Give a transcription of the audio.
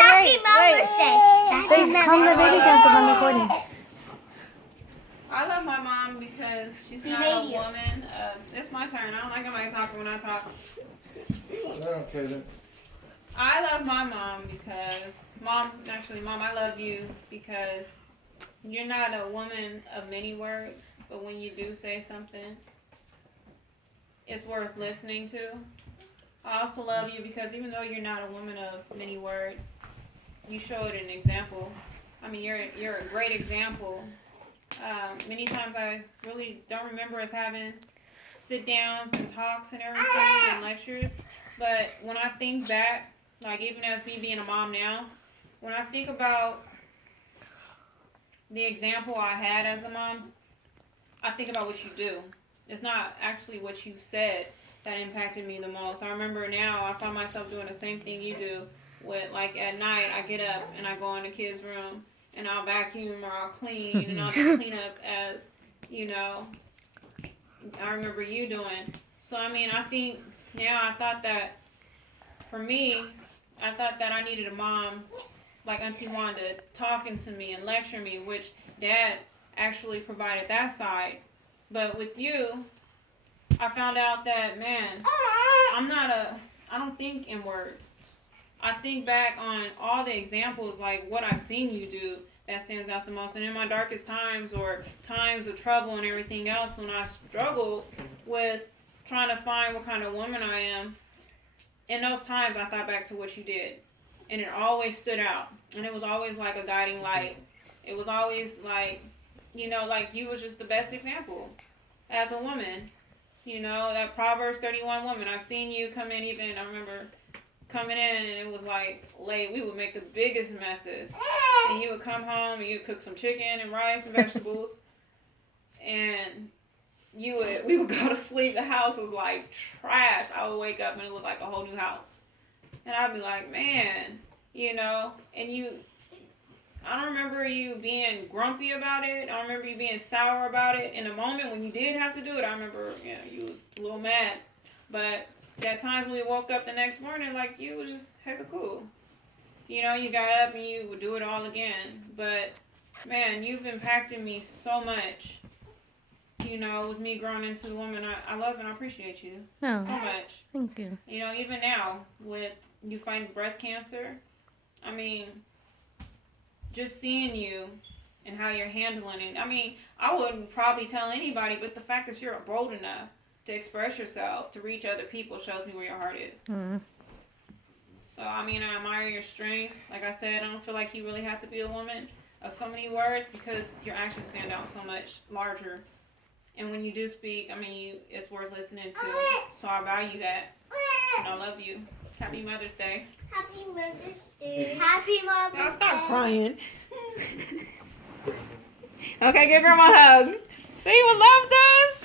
Happy Mother's Day. Hey, calm the baby down because I'm recording. I love my mom because she's not a woman. It's my turn. I don't like anybody talking when I talk. Okay then. I love my mom because, Mom, I love you because you're not a woman of many words, but when you do say something, it's worth listening to. I also love you because even though you're not a woman of many words, you showed an example. I mean, you're a great example. Many times I really don't remember us having sit-downs and talks and everything and lectures, but when I think back, like even as me being a mom now, when I think about the example I had as a mom, I think about what you do. It's not actually what you said that impacted me the most. I remember now I find myself doing the same thing you do with, like, at night I get up and I go in the kids' room and I'll vacuum or I'll clean and I'll just clean up as, you know, I remember you doing. So I mean, I think now I thought that for me, I thought that I needed a mom like Auntie Wanda talking to me and lecturing me, which Dad actually provided that side. But with you, I found out that, man, I don't think in words. I think back on all the examples, like what I've seen you do that stands out the most. And in my darkest times or times of trouble and everything else, when I struggled with trying to find what kind of woman I am, in those times I thought back to what you did. And it always stood out. And it was always like a guiding light. It was always like, you know, like you was just the best example as a woman. You know, that Proverbs 31 woman. I've seen you come in even, I remember coming in and it was like late. We would make the biggest messes. And you would come home and you would cook some chicken and rice and vegetables. And we would go to sleep. The house was like trash. I would wake up and it looked like a whole new house. And I'd be like, man, you know, and I don't remember you being grumpy about it. I don't remember you being sour about it. In the moment when you did have to do it, I remember, you know, you was a little mad. But at times when we woke up the next morning, like, you was just hecka cool. You know, you got up and you would do it all again. But, man, you've impacted me so much, you know, with me growing into the woman I love and I appreciate you so much. Thank you. You know, even now, with you fighting breast cancer, I mean, just seeing you and how you're handling it. I mean, I wouldn't probably tell anybody, but the fact that you're bold enough to express yourself, to reach other people, shows me where your heart is. Mm. So, I mean, I admire your strength. Like I said, I don't feel like you really have to be a woman of so many words because your actions stand out so much larger. And when you do speak, I mean, it's worth listening to. So I value that. And I love you. Happy Mother's Day. Happy Mother's Day. Happy Mother's Day. Now stop crying. Okay, give Grandma a hug. See what love does?